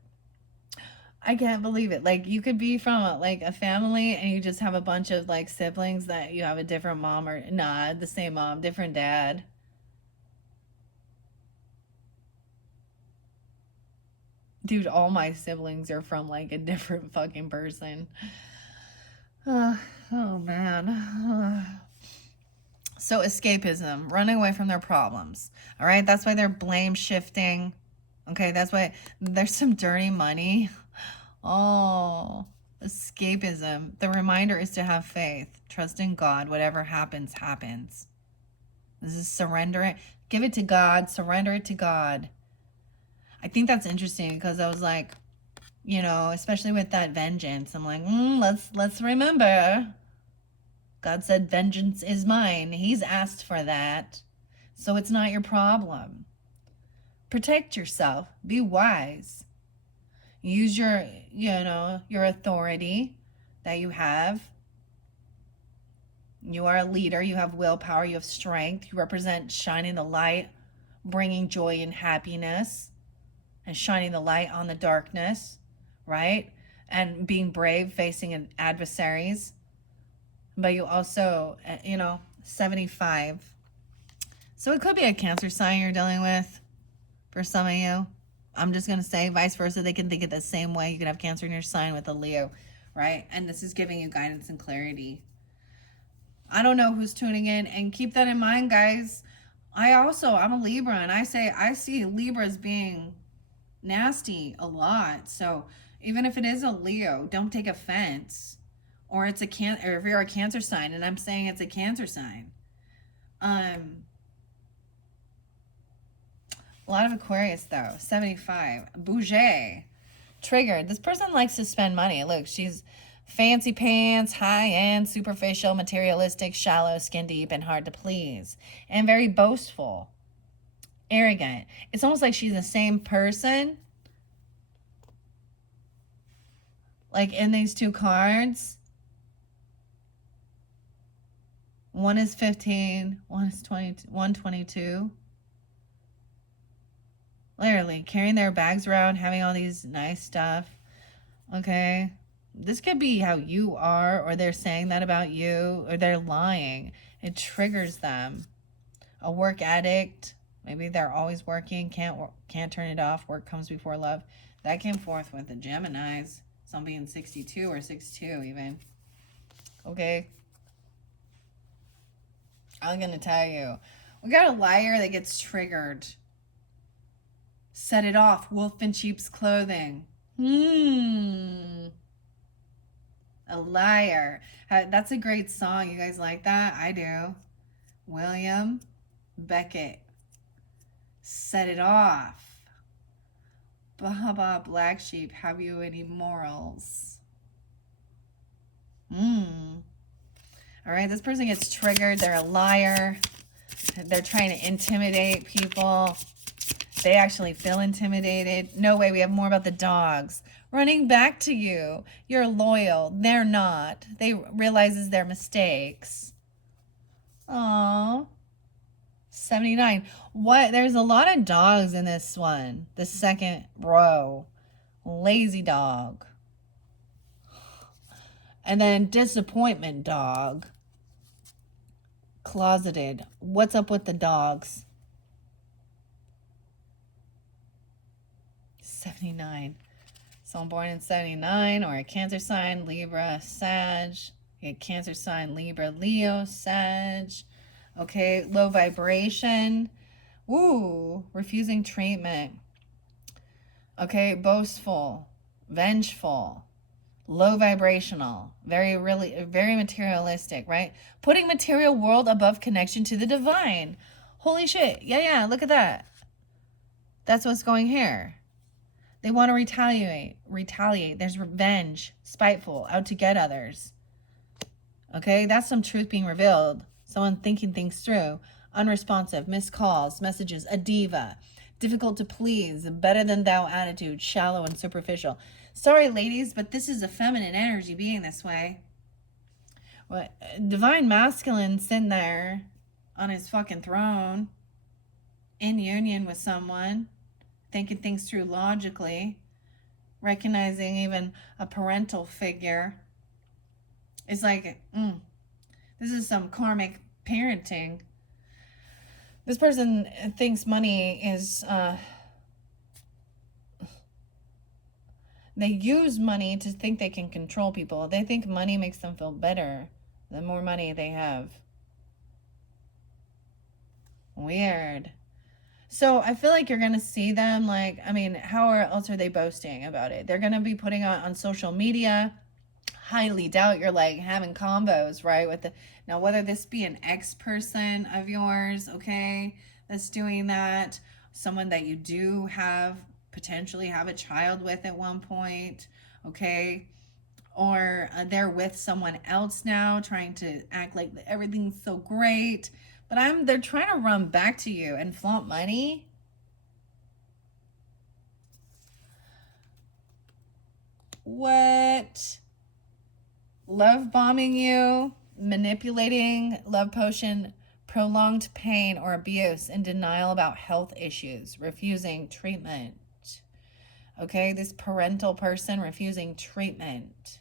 I can't believe it. Like, you could be from a family and you just have a bunch of like siblings that you have a different mom, or the same mom, different dad. Dude, all my siblings are from like a different fucking person. Oh man. So escapism, running away from their problems. All right, that's why they're blame shifting. Okay, that's why there's some dirty money. Oh, escapism. The reminder is to have faith. Trust in God. Whatever happens, happens. This is surrender it. Give it to God. Surrender it to God. I think that's interesting because I was like, especially with that vengeance, I'm like, let's remember. God said, vengeance is mine. He's asked for that. So it's not your problem. Protect yourself. Be wise. Use your authority that you have. You are a leader. You have willpower. You have strength. You represent shining the light, bringing joy and happiness, and shining the light on the darkness, right? And being brave, facing adversaries. But you also, 75. So it could be a Cancer sign you're dealing with for some of you. I'm just going to say vice versa. They can think it the same way. You could have Cancer in your sign with a Leo, right? And this is giving you guidance and clarity. I don't know who's tuning in, and keep that in mind, guys. I'm a Libra, and I see Libra as being nasty a lot. So even if it is a Leo, don't take offense. Or it's a or if you're a Cancer sign, and I'm saying it's a Cancer sign. A lot of Aquarius though. 75. Bouger. Triggered. This person likes to spend money. Look, she's fancy pants, high-end, superficial, materialistic, shallow, skin deep, and hard to please. And very boastful. Arrogant. It's almost like she's the same person. Like in these two cards. One is 15, one is 122. Literally, carrying their bags around, having all these nice stuff. Okay? This could be how you are, or they're saying that about you, or they're lying. It triggers them. A work addict. Maybe they're always working, can't turn it off. Work comes before love. That came forth with the Geminis. Some being 62 or 62 even. Okay? I'm going to tell you. We got a liar that gets triggered. Set it off. Wolf in sheep's clothing. A liar. That's a great song. You guys like that? I do. William Beckett. Set it off. Baba Black Sheep. Have you any morals? All right, this person gets triggered. They're a liar. They're trying to intimidate people. They actually feel intimidated. No way, we have more about the dogs. Running back to you. You're loyal. They're not. They realizes their mistakes. Aww. 79. What? There's a lot of dogs in this one. The second row. Lazy dog. And then disappointment dog. Closeted. What's up with the dogs? 79. Someone born in 79 or a Cancer sign, Libra, Sag. A Cancer sign, Libra, Leo, Sag. Okay, low vibration. Ooh, refusing treatment. Okay, boastful, vengeful, low vibrational, very materialistic, right? Putting material world above connection to the divine. Holy shit. Yeah, look at that. That's what's going here. They want to retaliate. There's revenge, spiteful, out to get others. Okay, that's some truth being revealed. Someone thinking things through. Unresponsive, missed calls, messages, a diva. Difficult to please, better than thou attitude, shallow and superficial. Sorry, ladies, but this is a feminine energy being this way. What? Divine masculine sitting there on his fucking throne, in union with someone, thinking things through logically, recognizing even a parental figure. It's like, this is some karmic parenting. This person thinks money is, they use money to think they can control people. They think money makes them feel better the more money they have. Weird. So I feel like you're going to see them like, I mean, how else are they boasting about it? They're going to be putting on social media. Highly doubt you're like having combos, right? With the, now, whether this be an ex-person of yours, okay, that's doing that, someone that you do have, potentially have a child with at one point, okay, or they're with someone else now trying to act like everything's so great. But they're trying to run back to you and flaunt money. What? Love bombing you, manipulating, love potion, prolonged pain or abuse, and denial about health issues, refusing treatment. Okay, this parental person refusing treatment.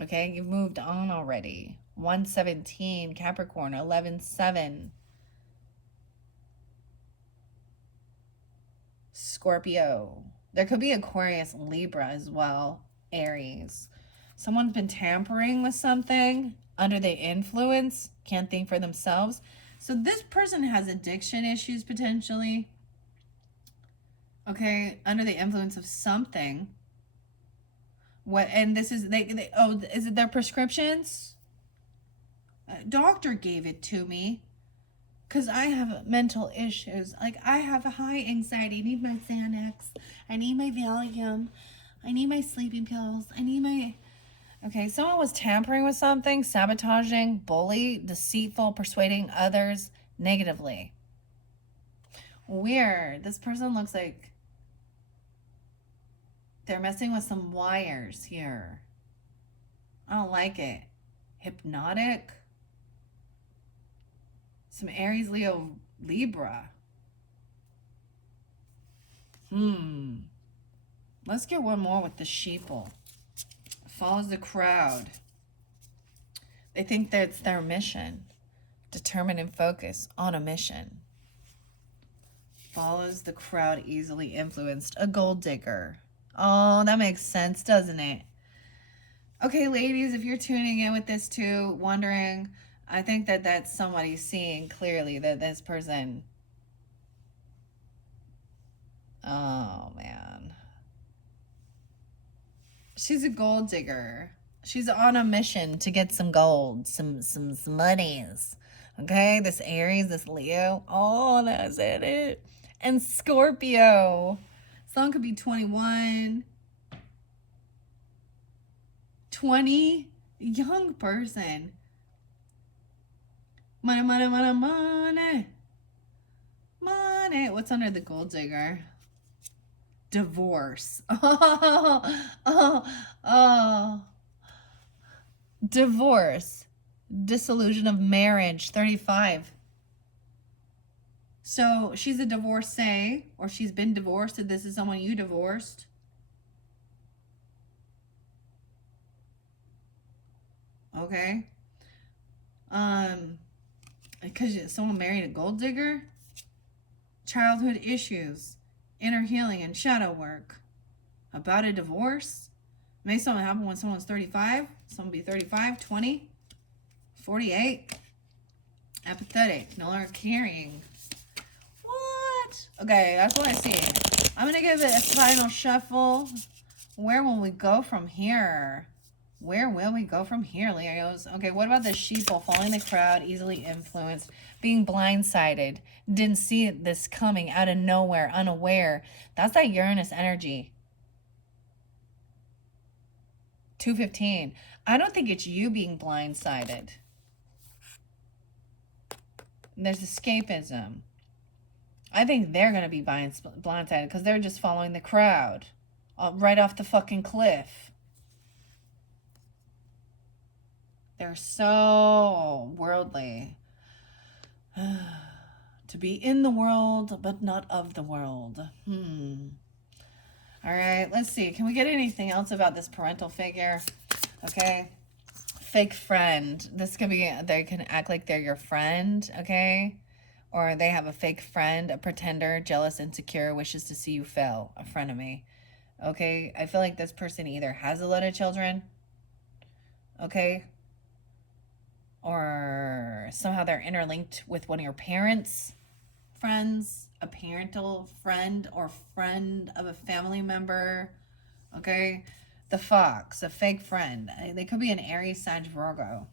Okay, you've moved on already. 117, Capricorn, 11-7. Scorpio. There could be Aquarius, Libra as well. Aries. Someone's been tampering with something under the influence, can't think for themselves. So this person has addiction issues potentially. Okay, under the influence of something. What? And this is they oh, is it their prescriptions? Doctor gave it to me because I have mental issues. Like, I have a high anxiety. I need my Xanax. I need my Valium. I need my sleeping pills. I need my. Okay, someone was tampering with something, sabotaging, bully, deceitful, persuading others negatively. Weird. This person looks like they're messing with some wires here. I don't like it. Hypnotic. Some Aries, Leo, Libra. Let's get one more with the sheeple. Follows the crowd. They think that's their mission. Determined and focused on a mission. Follows the crowd, easily influenced. A gold digger. Oh, that makes sense, doesn't it? Okay, ladies, if you're tuning in with this too, wondering, I think that that's somebody seeing clearly that this person... Oh, man. She's a gold digger. She's on a mission to get some gold, some monies. Okay, this Aries, this Leo. Oh, that's it. And Scorpio. Someone could be 21, 20, young person. Money, money, money, money. Money. What's under the gold digger? Divorce. Oh. Divorce. Dissolution of marriage. 35. So she's a divorcee, or she's been divorced, and this is someone you divorced. Okay. Because someone married a gold digger. Childhood issues, inner healing, and shadow work. About a divorce. May something happen when someone's 35. Someone be 35, 20, 48. Apathetic, no longer caring. What? Okay, that's what I see. I'm gonna give it a final shuffle. Where will we go from here? Where will we go from here, Leos? Okay, what about the sheeple? Following the crowd, easily influenced, being blindsided, didn't see this coming out of nowhere, unaware. That's that Uranus energy. 215. I don't think it's you being blindsided. There's escapism. I think they're going to be blindsided because they're just following the crowd right off the fucking cliff. They're so worldly. To be in the world, but not of the world. All right, let's see. Can we get anything else about this parental figure? Okay. Fake friend. This could be, they can act like they're your friend, okay? Or they have a fake friend, a pretender, jealous, insecure, wishes to see you fail. A frenemy. Okay? I feel like this person either has a lot of children, okay? Or somehow they're interlinked with one of your parents' friends, a parental friend, or friend of a family member, okay? The fox, a fake friend. They could be an Aries, Sag, Virgo.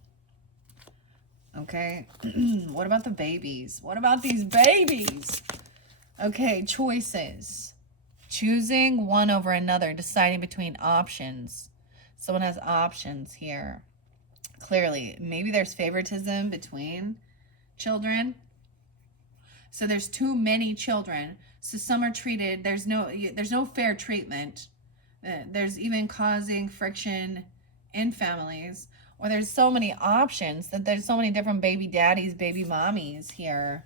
Okay? What about the babies? What about these babies? Okay, choices. Choosing one over another, deciding between options. Someone has options here. Clearly, maybe there's favoritism between children. So there's too many children. So some are treated, there's no fair treatment. There's even causing friction in families. Or there's so many options that there's so many different baby daddies, baby mommies here.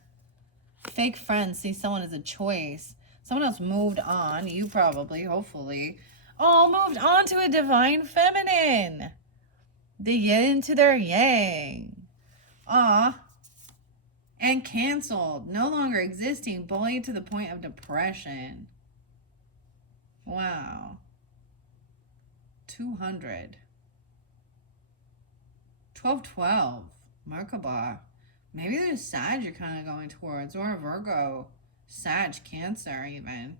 Fake friends see someone as a choice. Someone else moved on. You probably, hopefully. Oh, moved on to a divine feminine. The yin to their yang. Aw. And canceled. No longer existing. Bullied to the point of depression. Wow. 200. 1212. Merkaba. Maybe there's Sag you're kind of going towards. Or a Virgo. Sag, Cancer even.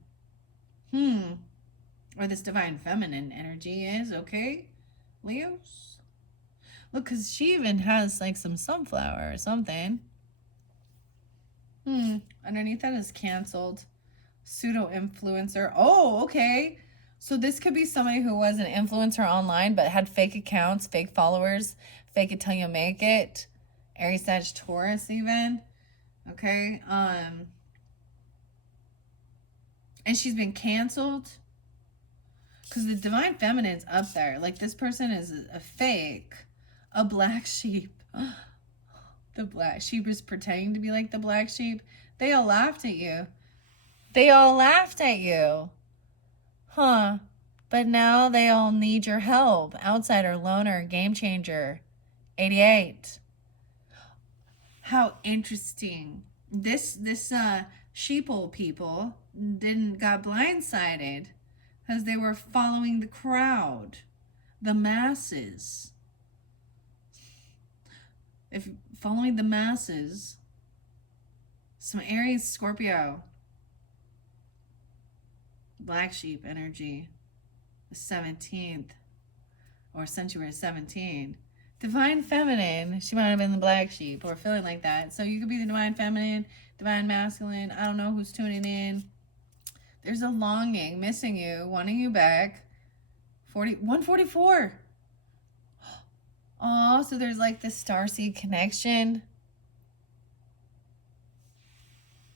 Or this divine feminine energy is, okay, Leos? Look, because she even has like some sunflower or something. Underneath that is canceled. Pseudo influencer. Oh, okay. So this could be somebody who was an influencer online but had fake accounts, fake followers, fake it till you make it. Aries, Sag, Taurus, even. Okay. And she's been canceled because the divine feminine's up there. Like, this person is a fake, a black sheep. The black sheep is pretending to be like the black sheep. They all laughed at you. They all laughed at you. Huh. But now they all need your help. Outsider, loner, game changer. 88. How interesting. This sheeple people got blindsided because they were following the crowd, the masses. If following the masses, some Aries, Scorpio, black sheep energy, the 17th, or Sanctuary 17. Divine feminine, she might have been the black sheep or feeling like that. So you could be the divine feminine, divine masculine. I don't know who's tuning in. There's a longing, missing you, wanting you back. 144. Oh, so there's like this starseed connection.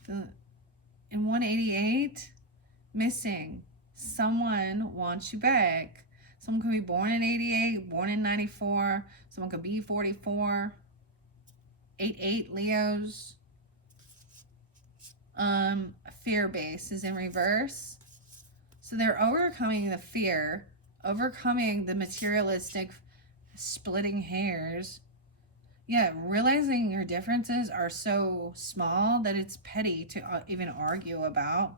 In 188, missing. Someone wants you back. Someone could be born in 88, born in 94. Someone could be 44. 88 Leos. Fear base is in reverse. So they're overcoming the fear, overcoming the materialistic splitting hairs. Yeah, realizing your differences are so small that it's petty to even argue about.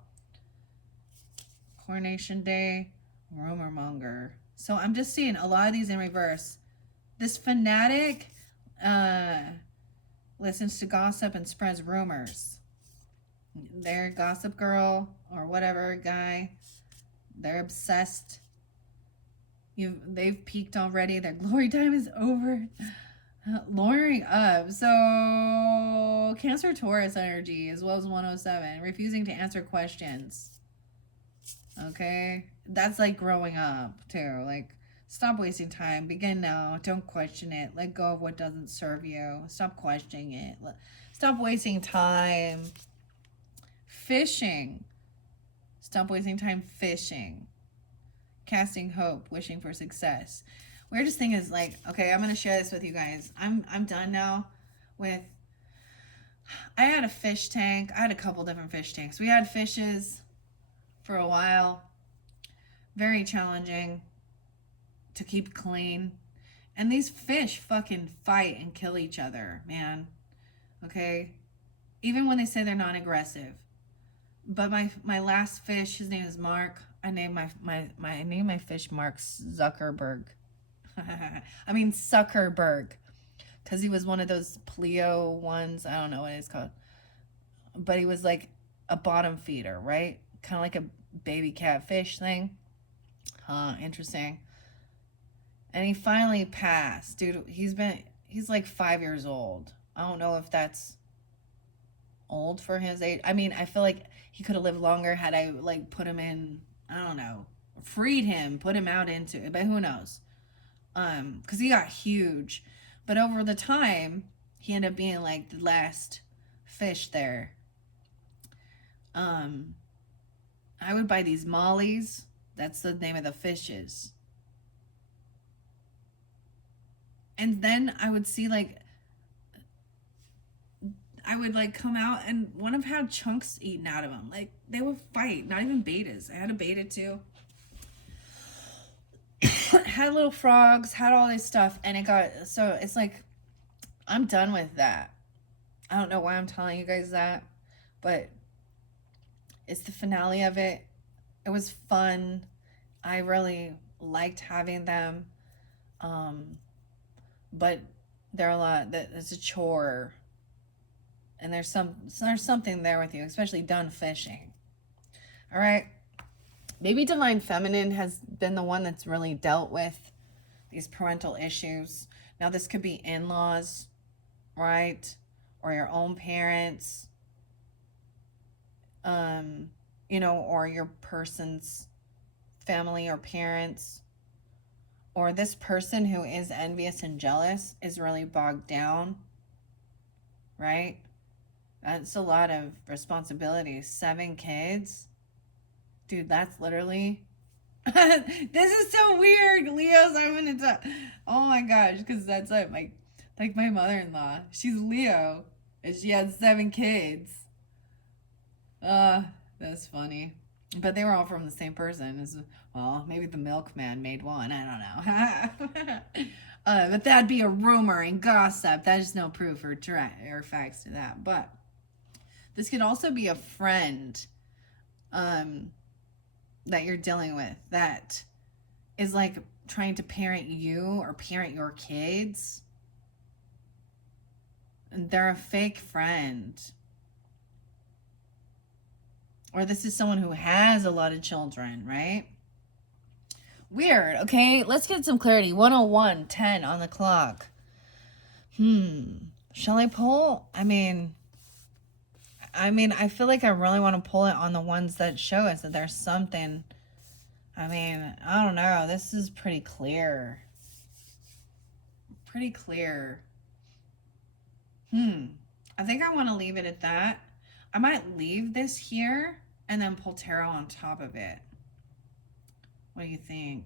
Coronation Day, rumor monger. So I'm just seeing a lot of these in reverse. This fanatic listens to gossip and spreads rumors. They're a gossip girl or whatever guy. They're obsessed. They've peaked already. Their glory time is over. Lowering up. So Cancer, Taurus energy as well as 107. Refusing to answer questions. Okay? That's like growing up too. Like, stop wasting time. Begin now. Don't question it. Let go of what doesn't serve you. Stop questioning it. Stop wasting time. Fishing. Stop wasting time fishing. Casting hope. Wishing for success. Weirdest thing is, like, okay, I'm going to share this with you guys. I'm done now with... I had a fish tank. I had a couple different fish tanks. We had fishes for a while. Very challenging to keep clean. And these fish fucking fight and kill each other, man. Okay? Even when they say they're non-aggressive. But my last fish, his name is Mark. I named my fish Mark Zuckerberg. I mean Zuckerberg. Because he was one of those Pleo ones. I don't know what it's called. But he was like a bottom feeder, right? Kind of like a baby catfish thing. Interesting. And he finally passed. Dude, he's like 5 years old. I don't know if that's old for his age. I mean, I feel like he could have lived longer had I like put him in, I don't know, freed him, put him out into it, but who knows? Because he got huge. But over the time, he ended up being like the last fish there. I would buy these mollies. That's the name of the fishes. And then I would see like, I would like come out and one of them had chunks eaten out of them. Like, they would fight, not even betas. I had a beta too. Had little frogs, had all this stuff, and it got, so it's like, I'm done with that. I don't know why I'm telling you guys that, but it's the finale of it. It was fun. I really liked having them. But they're a lot, that it's a chore. And there's something there with you, especially done fishing. All right. Maybe Divine Feminine has been the one that's really dealt with these parental issues. Now, this could be in-laws, right? Or your own parents, you know, or your person's family or parents. Or this person who is envious and jealous is really bogged down, right? That's a lot of responsibilities. 7 kids. Dude, that's literally... This is so weird, Leos. I'm gonna talk. Oh my gosh, because that's like my mother-in-law. She's Leo, and she had 7 kids. That's funny. But they were all from the same person. Well, maybe the milkman made one. I don't know. But that'd be a rumor and gossip. There's no proof or facts to that. But this could also be a friend that you're dealing with that is like trying to parent you or parent your kids. And they're a fake friend. Or this is someone who has a lot of children, right? Weird. Okay, let's get some clarity. 101:10 on the clock. Shall I pull? I mean, I feel like I really want to pull it on the ones that show us that there's something. I mean, I don't know. This is pretty clear. Pretty clear. I think I want to leave it at that. I might leave this here and then pull tarot on top of it. What do you think?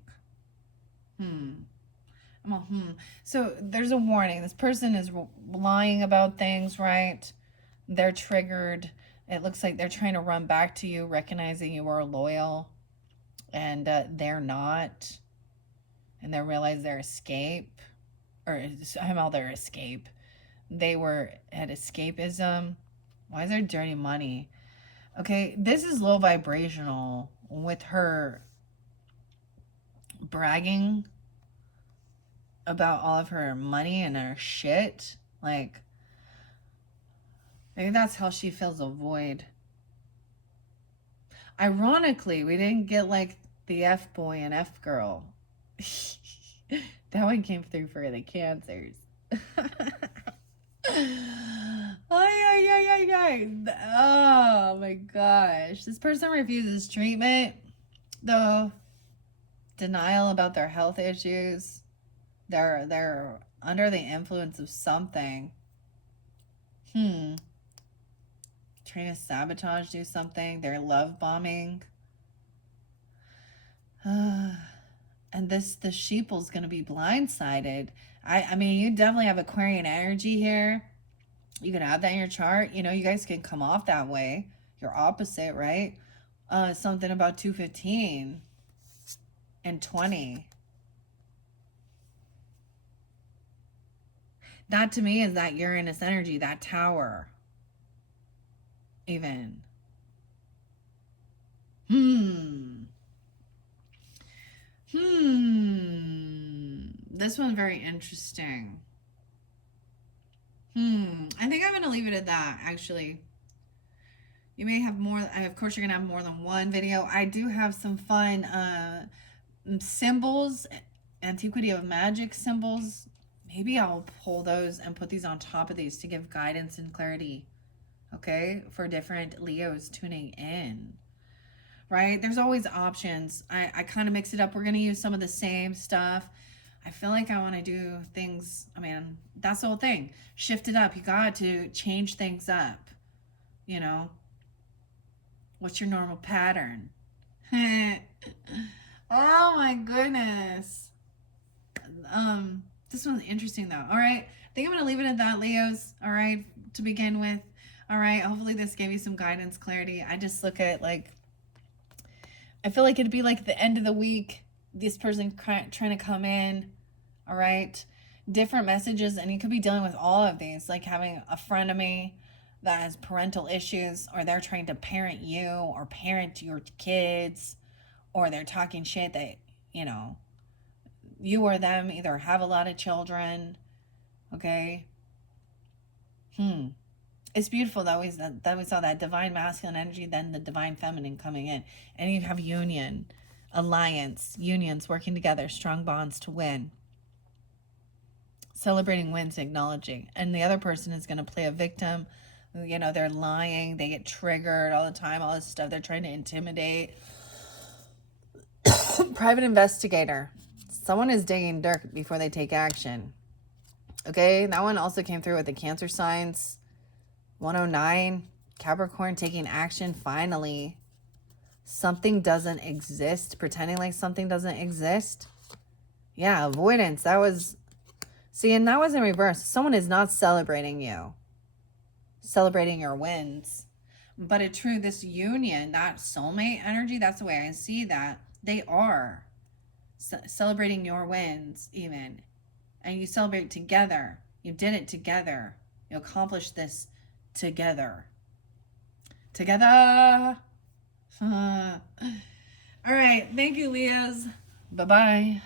So there's a warning. This person is lying about things, right? They're triggered. It looks like they're trying to run back to you, recognizing you are loyal, and they're not. And they realize their escape, or somehow their escape. They were at escapism. Why is there dirty money? Okay, this is low vibrational with her bragging about all of her money and her shit. Like, maybe that's how she feels a void. Ironically, we didn't get like the F-boy and F-girl. That one came through for the Cancers. Oh my gosh. This person refuses treatment, though. Denial about their health issues. They're under the influence of something. Trying to sabotage, do something. They're love bombing. And the sheeple's gonna be blindsided. I mean, you definitely have Aquarian energy here. You can add that in your chart. You know, you guys can come off that way. You're opposite, right? Something about 215 and 20. That to me is that Uranus energy, that tower. Even. This one's very interesting. I think I'm going to leave it at that, actually. You may have more. Of course, you're going to have more than one video. I do have some fun symbols, Antiquity of Magic symbols. Maybe I'll pull those and put these on top of these to give guidance and clarity, okay, for different Leos tuning in, right? There's always options. I kind of mix it up. We're going to use some of the same stuff. I feel like I want to do things, I mean, that's the whole thing. Shift it up. You got to change things up, you know? What's your normal pattern? Oh my goodness. This one's interesting though. All right. I think I'm going to leave it at that, Leos. All right. To begin with. All right. Hopefully this gave you some guidance, clarity. I just look at like, I feel like it'd be like the end of the week. This person trying to come in. All right. Different messages. And you could be dealing with all of these, like having a frenemy that has parental issues, or they're trying to parent you or parent your kids, or they're talking shit that, you know, you or them either have a lot of children. Okay. It's beautiful that we saw that divine masculine energy, then the divine feminine coming in. And you have union, alliance, unions working together, strong bonds to win. Celebrating wins, acknowledging. And the other person is going to play a victim. You know, they're lying, they get triggered all the time, all this stuff. They're trying to intimidate. Private investigator. Someone is digging dirt before they take action. Okay, that one also came through with the Cancer signs. 109, Capricorn taking action finally. Something doesn't exist, pretending like something doesn't exist. Yeah, avoidance. That was, see, and that was in reverse. Someone is not celebrating you, celebrating your wins. But it's true, this union, that soulmate energy, that's the way I see that. They are celebrating your wins even. And you celebrate together. You did it together. You accomplished this together. Together. All right. Thank you, Leos. Bye-bye.